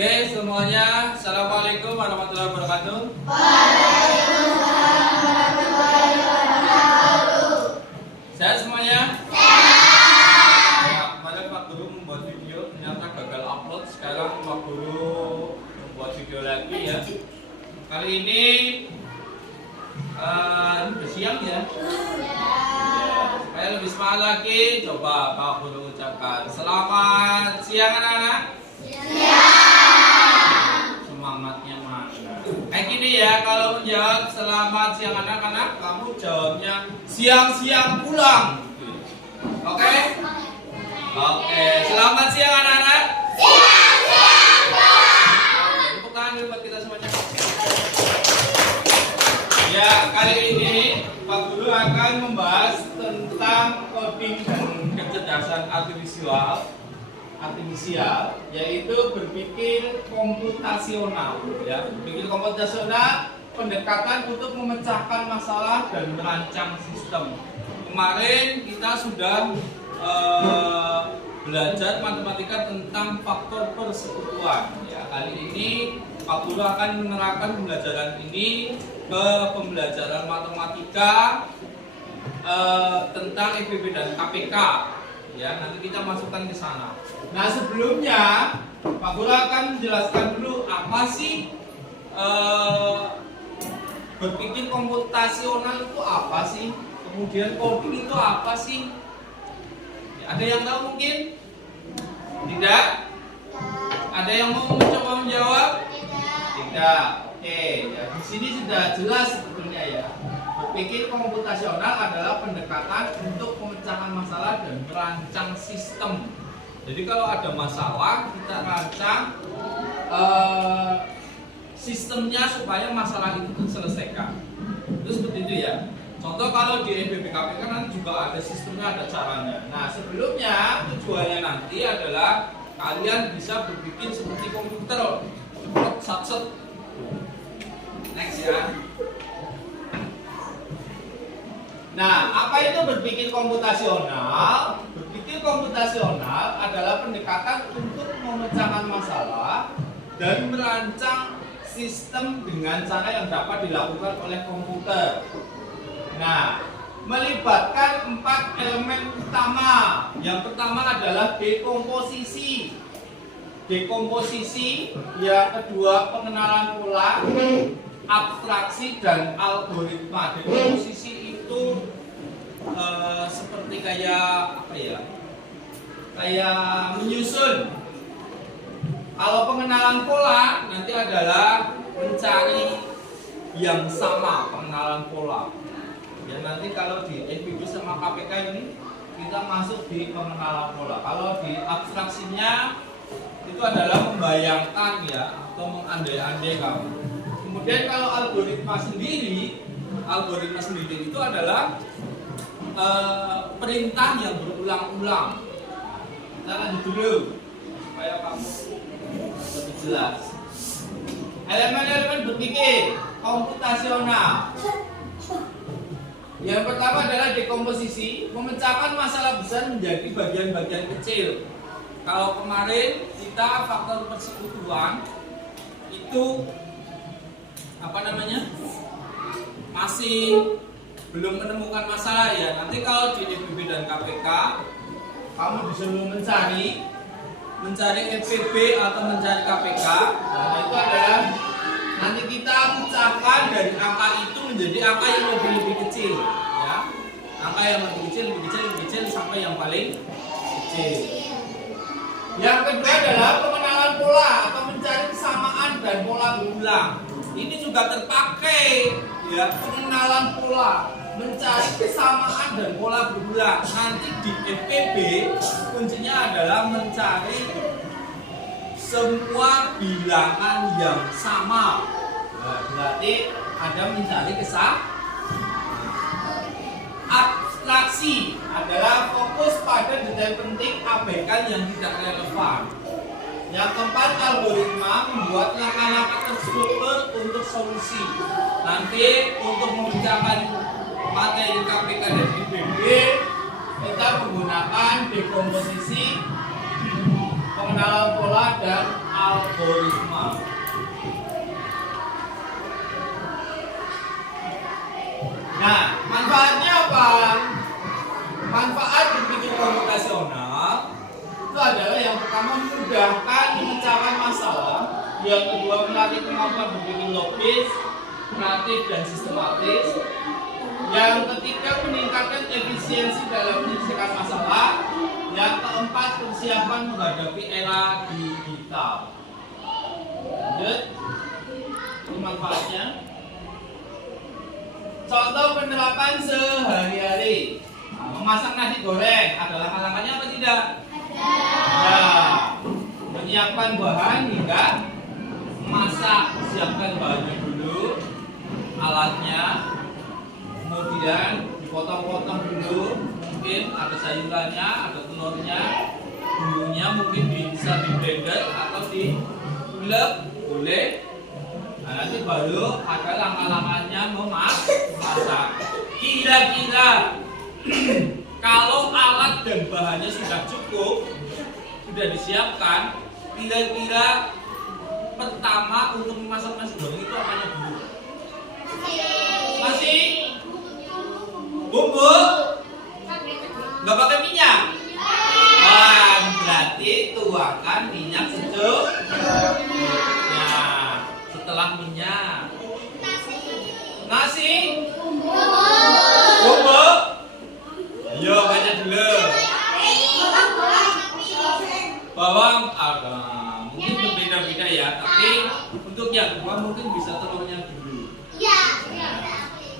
Oke semuanya, Assalamualaikum warahmatullahi wabarakatuh. Waalaikumsalam warahmatullahi wabarakatuh. Sehat semuanya? Sehat. Ya, kemarin Pak Guru membuat video, ternyata gagal upload. Sekarang Pak Guru membuat video lagi ya. Kali ini udah siang ya. Supaya lebih semangat lagi, coba Pak Guru ucapkan selamat siang anak-anak. Semangatnya mana? Kayak gini ya, kalau menjawab selamat siang anak-anak, kamu jawabnya siang-siang pulang. Oke? Oke, selamat siang anak-anak. Siang-siang pulang. Tepuk tangan dulu buat kita semuanya. Ya, kali ini Pak Guru akan membahas tentang coding dan kecerdasan artifisial, yaitu berpikir komputasional. Ya, berpikir komputasional, pendekatan untuk memecahkan masalah dan merancang sistem. Kemarin kita sudah belajar matematika tentang faktor persekutuan. Ya, kali ini Pak Guru akan menerapkan pembelajaran ini ke pembelajaran matematika tentang EPB dan KPK. Ya, nanti kita masukkan ke sana. Nah, sebelumnya Pak Guru akan menjelaskan dulu apa sih berpikir komputasional itu apa sih? Kemudian coding itu apa sih? Ya, ada yang tahu mungkin? Tidak? Ada yang mau mencoba menjawab? Tidak. Oke, ya, di sini sudah jelas sebetulnya ya. Berpikir komputasional adalah pendekatan untuk pemecahan masalah dan merancang sistem. Jadi kalau ada masalah, kita rancang sistemnya supaya masalah itu terselesaikan. Itu seperti itu ya. Contoh kalau di NBBKP kan juga ada sistemnya, ada caranya. Nah, sebelumnya tujuannya nanti adalah kalian bisa berpikir seperti komputer. Sat-set. Next ya. Nah, apa itu berpikir komputasional? Berpikir komputasional adalah pendekatan untuk memecahkan masalah dan merancang sistem dengan cara yang dapat dilakukan oleh komputer. Nah, melibatkan 4 elemen utama. Yang pertama adalah dekomposisi. Dekomposisi, yang kedua pengenalan pola, abstraksi dan algoritma. Dekomposisi itu seperti kayak apa ya? Kayak menyusun. Kalau pengenalan pola nanti adalah mencari yang sama, pengenalan pola. Ya, nanti kalau di EPB sama KPK ini kita masuk di pengenalan pola. Kalau di abstraksinya itu adalah membayangkan ya, atau mengandai-andai kamu. Kemudian kalau algoritma sendiri itu adalah perintah yang berulang-ulang. Kita lanjut dulu supaya kamu lebih jelas. Elemen-elemen berpikir komputasional. Yang pertama adalah dekomposisi, memecahkan masalah besar menjadi bagian-bagian kecil. Kalau kemarin kita faktor persekutuan itu masih belum menemukan masalah ya. Nanti kalau di EPB dan KPK kamu disuruh mencari EPB atau mencari KPK. Nah, itu adalah nanti kita pecahkan dari angka itu menjadi angka yang lebih kecil ya. Angka yang lebih kecil sampai yang paling kecil. Yang kedua adalah pengenalan pola atau mencari kesamaan dan pola berulang. Ini juga terpakai ya, pengenalan pola, mencari kesamaan dan pola berulang. Nanti di EPB kuncinya adalah mencari semua bilangan yang sama. Nah, berarti ada mencari kesamaan. Abstraksi adalah fokus pada detail penting, abaikan yang tidak relevan. Yang keempat, algoritma, membuat langkah-langkah terstruktur untuk solusi. Nanti untuk memecahkan materi KPK dan IPB, kita menggunakan dekomposisi, pengenalan pola dan algoritma. algoritma. Nah, manfaatnya apa? Manfaat berpikir komputasional itu adalah yang pertama memudahkan memecahkan masalah, yang kedua melatih kemampuan berpikir logis, kreatif dan sistematis, yang ketiga meningkatkan efisiensi dalam menyelesaikan masalah, yang keempat persiapan menghadapi era digital. Lanjut, ini manfaatnya. Contoh penerapan sehari-hari. Memasak nasi goreng adalah halangannya apa tidak? Ya, menyiapkan bahan hingga memasak. Siapkan bahannya dulu, alatnya, kemudian dipotong-potong dulu. Mungkin ada sayurannya, ada telurnya, bumbunya mungkin bisa di blender atau diulek, boleh. Nah, nanti baru ada langkah-langkahnya memasak. Kira-kira kalau alat dan bahannya sudah cukup, sudah disiapkan, kira-kira pertama untuk memasak nasi goreng itu apanya dulu? Masih? Bumbu? Nggak pakai minyak? Wah, berarti tuangkan minyak sejuk. Nah, setelah minyak, nasi? Bumbu? Yo, banyak dulu. Bawang agak mungkin berbeda-beda ya, tapi untuk yang kedua mungkin bisa telurnya dulu.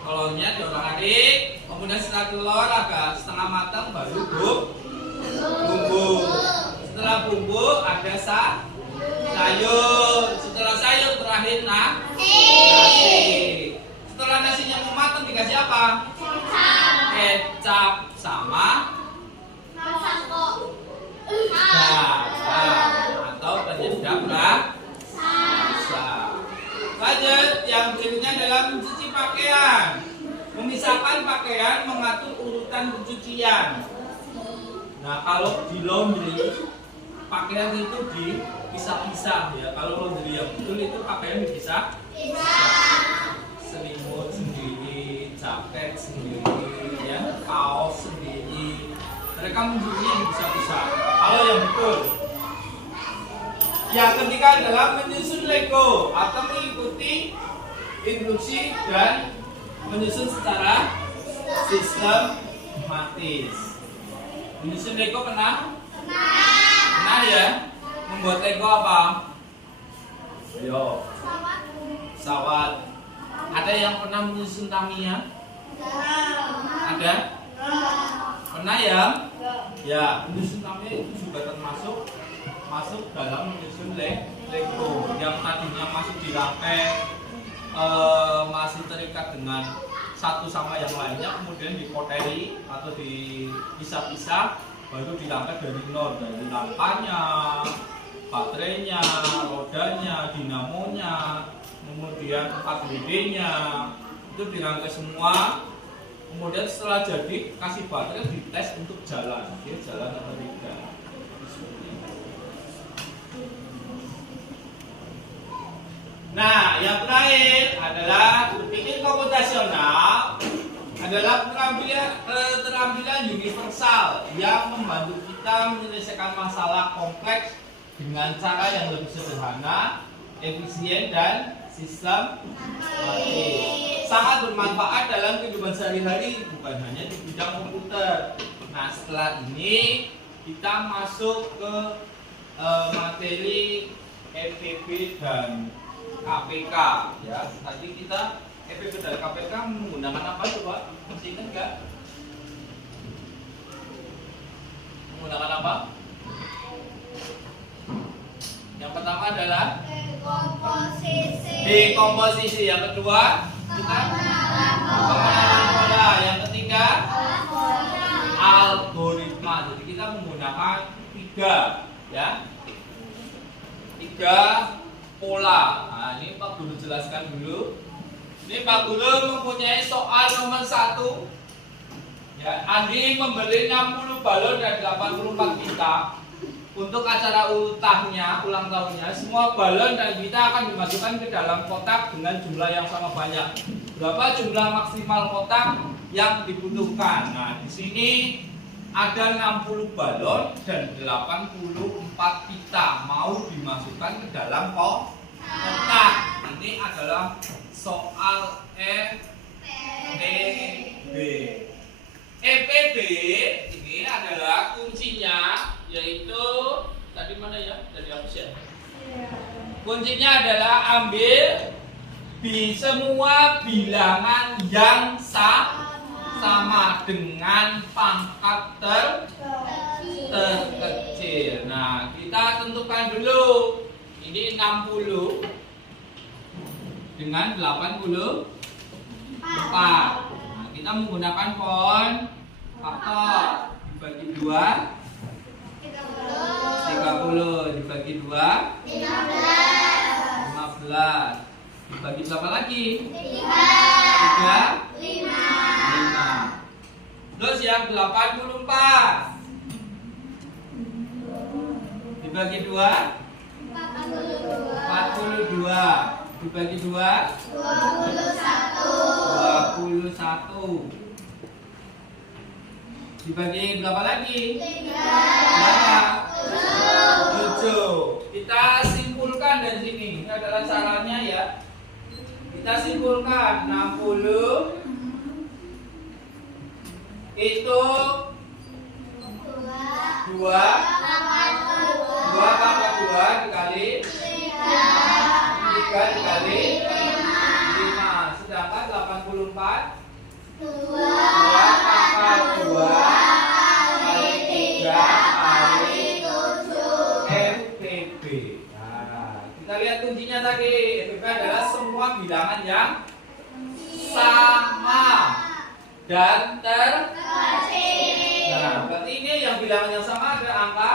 Telurnya diolah-adik, kemudian setelah telur agak setengah matang baru bumbu. Setelah bumbu ada sayur. Setelah sayur terakhir nasi. Setelah nasinya mau matang dikasih apa? Kecap sama atau penyedap rasa. Lanjut, yang berikutnya adalah mencuci pakaian. Memisahkan pakaian, mengatur urutan pencucian. Nah, kalau di laundry pakaian itu dipisah-pisah ya. Kalau laundry yang betul itu pakaian dipisah. Selimut sendiri, jaket sendiri, ya, kaos sendiri. Mereka mencucinya dipisah-pisah. Kalau yang betul. Yang ketiga adalah menyusun Lego atau mengikuti instruksi dan menyusun secara sistematis. Menyusun Lego pernah? Pernah ya? Membuat Lego apa? Ayo. Pesawat. Ada yang pernah menyusun Tamiya? Ada? Pernah ya? Ya, menyusun Tamiya itu juga termasuk dalam menyusun Lego yang tadinya masih dirangkai, masih terikat dengan satu sama yang lainnya, kemudian dipoteri atau dipisah-pisah, baru dirangkai dari nol, dari rangkanya, baterainya, rodanya, dinamonya, kemudian 4WD-nya, itu dirangkai semua. Kemudian setelah jadi kasih baterai, dites untuk jalan, dia jalan atau tidak. Nah, yang terakhir adalah berpikir komputasional, adalah keterampilan universal yang membantu kita menyelesaikan masalah kompleks dengan cara yang lebih sederhana, efisien dan sistematis. Sangat bermanfaat dalam kehidupan sehari-hari, bukan hanya di bidang komputer. Nah, setelah ini kita masuk ke materi EPB dan KPK ya. Tadi kita EPB dan KPK menggunakan apa coba? Masih ingat nggak? Menggunakan apa? Yang pertama adalah dekomposisi. Yang kedua kita pengenalan pola. Yang ketiga algoritma. Jadi kita menggunakan tiga pola. Nah, ini Pak Guru jelaskan dulu. Ini Pak Guru mempunyai soal nomor 1. Ya, Andi membeli 60 balon dan 84 pita. untuk acara ulang tahunnya, semua balon dan kita akan dimasukkan ke dalam kotak dengan jumlah yang sama banyak. Berapa jumlah maksimal kotak yang dibutuhkan? Nah, di sini ada 60 balon dan 84 pita mau dimasukkan ke dalam kotak. Ini adalah soal EPB. EPB ini adalah kuncinya, yaitu tadi mana ya? Dari hapus ya? Kuncinya adalah ambil semua bilangan yang sama dengan pangkat terkecil. Nah, kita tentukan dulu. Ini 60 dengan 84. Nah, kita menggunakan faktor dibagi 2 30 dibagi 2 15 dibagi berapa lagi? 3 5. Terus yang 84 dibagi 2 42 dibagi 2 21 dibagi berapa lagi? 7. Kita simpulkan dari sini. Ini adalah caranya ya. Kita simpulkan 60 itu 2 pangkat 2 dikali 3 dikali 5. Sedangkan 84 2 pangkat 2 kali 3 kali 7 FPB. Nah, kita lihat kuncinya tadi. FPB adalah semua bilangan yang sama dan terkecil. Nah, berarti ini yang bilangan yang sama ada angka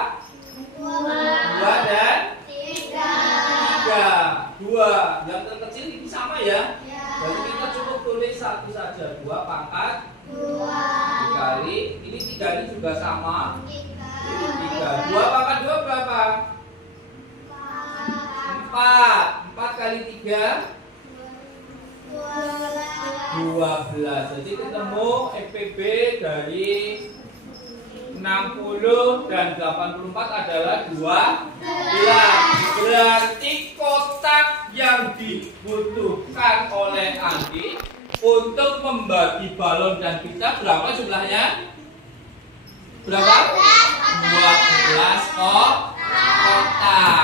2 dan 3. 2 yang terkecil ini sama ya. Berarti kita cukup tulis satu saja. 2 pangkat 2 dikali, ini 3 ini juga sama 3. 2 pangkat 2 berapa? 4 kali 3 12. Jadi ketemu FPB dari 60 dan 84 adalah 12. Berarti kotak yang dibutuhkan oleh Andi untuk membagi balon dan pita berapa jumlahnya? Berapa? 12 kotak.